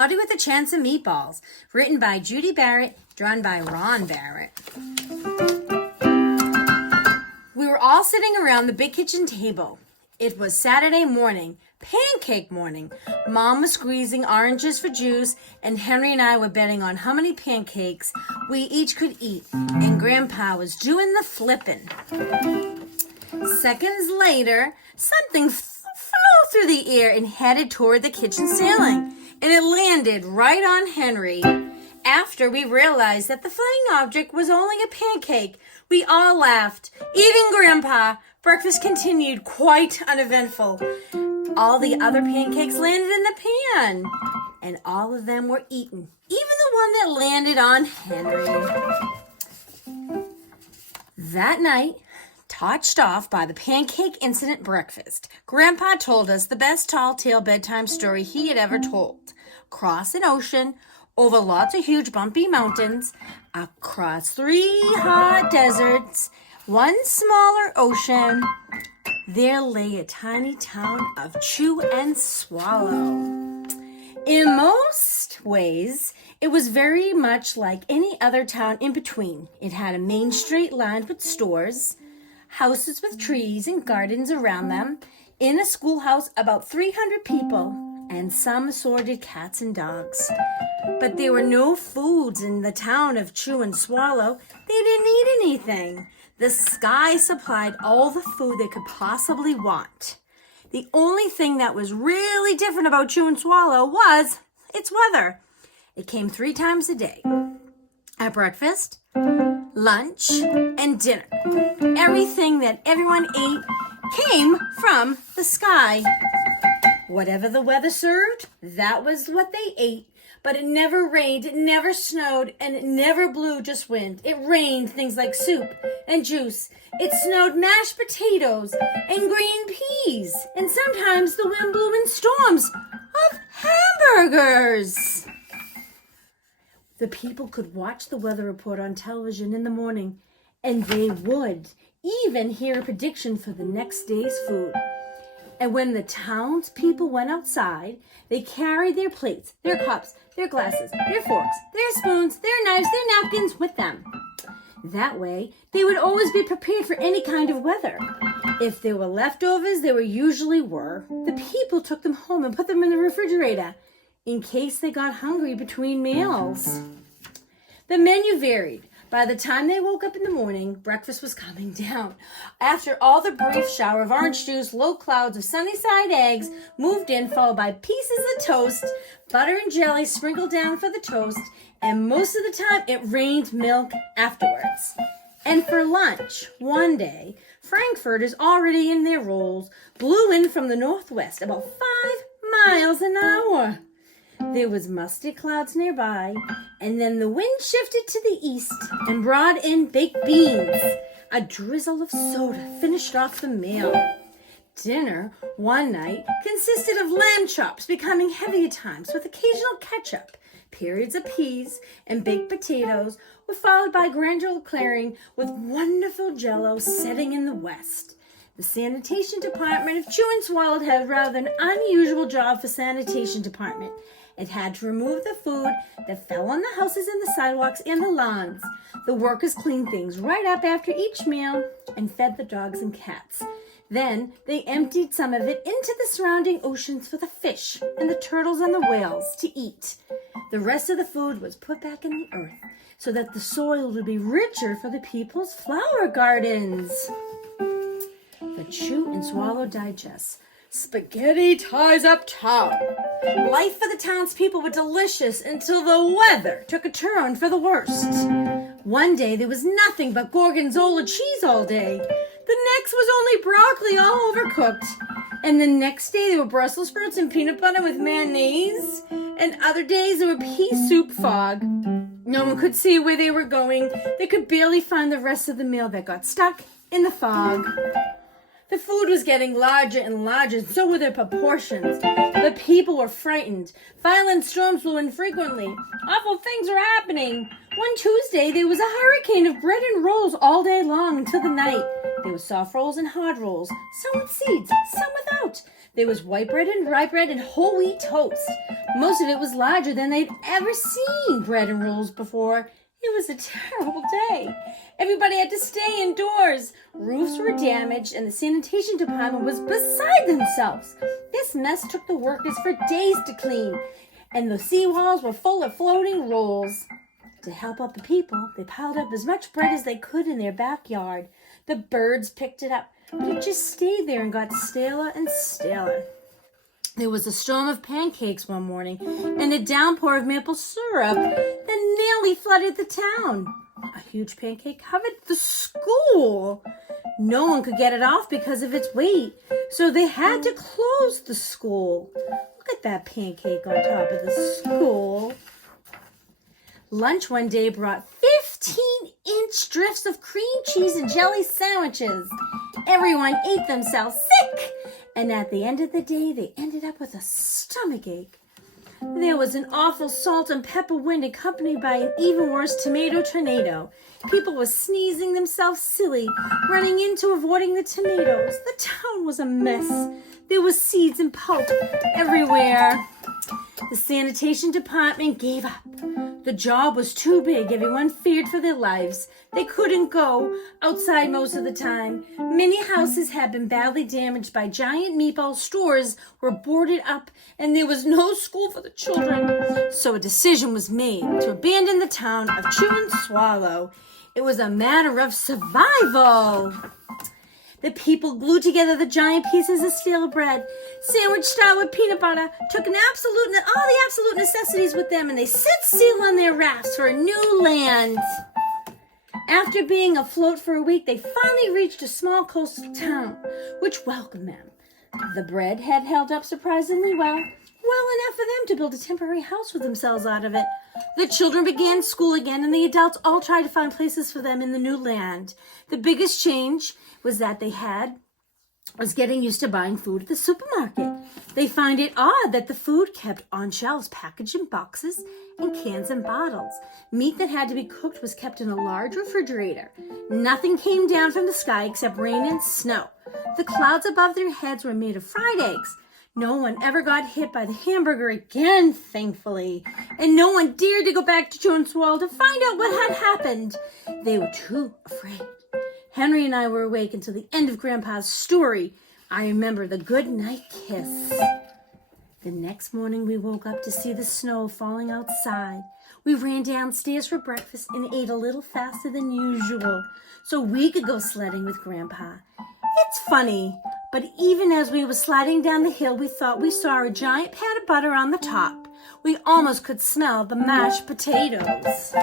Judi with a Chance of Meatballs, written by Judi Barrett, drawn by Ron Barrett. We were all sitting around the big kitchen table. It was Saturday morning, pancake morning. Mom was squeezing oranges for juice, and Henry and I were betting on how many pancakes we each could eat, and Grandpa was doing the flipping. Seconds later, something flew through the air and headed toward the kitchen ceiling, and it landed right on Henry. After we realized that the flying object was only a pancake, we all laughed, even Grandpa. Breakfast continued quite uneventful. All the other pancakes landed in the pan, and all of them were eaten, even the one that landed on Henry. That night, touched off by the pancake incident breakfast, Grandpa told us the best tall tale bedtime story he had ever told. Across an ocean, over lots of huge bumpy mountains, across 3 hot deserts, 1 smaller ocean, there lay a tiny town of Chew and Swallow. In most ways, it was very much like any other town in between. It had a main street lined with stores, houses with trees and gardens around them, in a schoolhouse about 300 people, and some assorted cats and dogs. But there were no foods in the town of Chew and Swallow. They didn't eat anything. The sky supplied all the food they could possibly want. The only thing that was really different about Chew and Swallow was its weather. It came 3 times a day. At breakfast, lunch, and dinner. Everything that everyone ate came from the sky. Whatever the weather served, that was what they ate. But it never rained, it never snowed, and it never blew just wind. It rained things like soup and juice. It snowed mashed potatoes and green peas. And sometimes the wind blew in storms of hamburgers. The people could watch the weather report on television in the morning, and they would even hear a prediction for the next day's food. And when the townspeople went outside, they carried their plates, their cups, their glasses, their forks, their spoons, their knives, their napkins with them. That way, they would always be prepared for any kind of weather. If there were leftovers, there usually were, the people took them home and put them in the refrigerator in case they got hungry between meals. The menu varied. By the time they woke up in the morning, breakfast was coming down. After all, the brief shower of orange juice, low clouds of sunny-side eggs moved in, followed by pieces of toast, butter and jelly sprinkled down for the toast, and most of the time it rained milk afterwards. And for lunch, one day, frankfurters already in their rolls blew in from the northwest about 5 miles an hour. There was musty clouds nearby, and then the wind shifted to the east and brought in baked beans. A drizzle of soda finished off the meal. Dinner one night consisted of lamb chops becoming heavy at times with occasional ketchup. Periods of peas and baked potatoes were followed by gradual clearing with wonderful jello setting in the west. The sanitation department of Chew and Swallow had rather an unusual job for sanitation department. It had to remove the food that fell on the houses and the sidewalks and the lawns. The workers cleaned things right up after each meal and fed the dogs and cats. Then they emptied some of it into the surrounding oceans for the fish and the turtles and the whales to eat. The rest of the food was put back in the earth so that the soil would be richer for the people's flower gardens. The Chew and Swallow Digest. Spaghetti ties up top. Life for the townspeople was delicious until the weather took a turn for the worst. One day there was nothing but gorgonzola cheese all day. The next was only broccoli all overcooked. And the next day there were Brussels sprouts and peanut butter with mayonnaise. And other days there were pea soup fog. No one could see where they were going. They could barely find the rest of the meal that got stuck in the fog. The food was getting larger and larger, and so were their proportions. The people were frightened. Violent storms blew infrequently. Awful things were happening. One Tuesday, there was a hurricane of bread and rolls all day long until the night. There were soft rolls and hard rolls, some with seeds, some without. There was white bread and rye bread and whole wheat toast. Most of it was larger than they'd ever seen bread and rolls before. It was a terrible day. Everybody had to stay indoors. Roofs were damaged and the sanitation department was beside themselves. This mess took the workers for days to clean, and the seawalls were full of floating rolls. To help out the people, they piled up as much bread as they could in their backyard. The birds picked it up, but it just stayed there and got staler and staler. There was a storm of pancakes one morning and a downpour of maple syrup that nearly flooded the town. A huge pancake covered the school. No one could get it off because of its weight, so they had to close the school. Look at that pancake on top of the school. Lunch one day brought 15-inch drifts of cream cheese and jelly sandwiches. Everyone ate themselves sick, and at the end of the day, they ended up with a stomachache. There was an awful salt and pepper wind accompanied by an even worse tomato tornado. People were sneezing themselves silly, running in to avoiding the tomatoes. The town was a mess. There was seeds and pulp everywhere. The sanitation department gave up. The job was too big. Everyone feared for their lives. They couldn't go outside most of the time. Many houses had been badly damaged by giant meatball stores, were boarded up, and there was no school for the children. So a decision was made to abandon the town of Chew and Swallow. It was a matter of survival. The people glued together the giant pieces of stale bread, sandwich style with peanut butter, took all the absolute necessities with them, and they set sail on their rafts for a new land. After being afloat for a week, they finally reached a small coastal town, which welcomed them. The bread had held up surprisingly well enough for them to build a temporary house for themselves out of it. The children began school again, and the adults all tried to find places for them in the new land. The biggest change was that was getting used to buying food at the supermarket. They find it odd that the food kept on shelves packaged in boxes and cans and bottles. Meat that had to be cooked was kept in a large refrigerator. Nothing came down from the sky except rain and snow. The clouds above their heads were made of fried eggs. No one ever got hit by the hamburger again, thankfully. And no one dared to go back to Chew and Swallow to find out what had happened. They were too afraid. Henry and I were awake until the end of Grandpa's story. I remember the good night kiss. The next morning we woke up to see the snow falling outside. We ran downstairs for breakfast and ate a little faster than usual so we could go sledding with Grandpa. It's funny, but even as we were sliding down the hill, we thought we saw a giant pat of butter on the top. We almost could smell the mashed potatoes.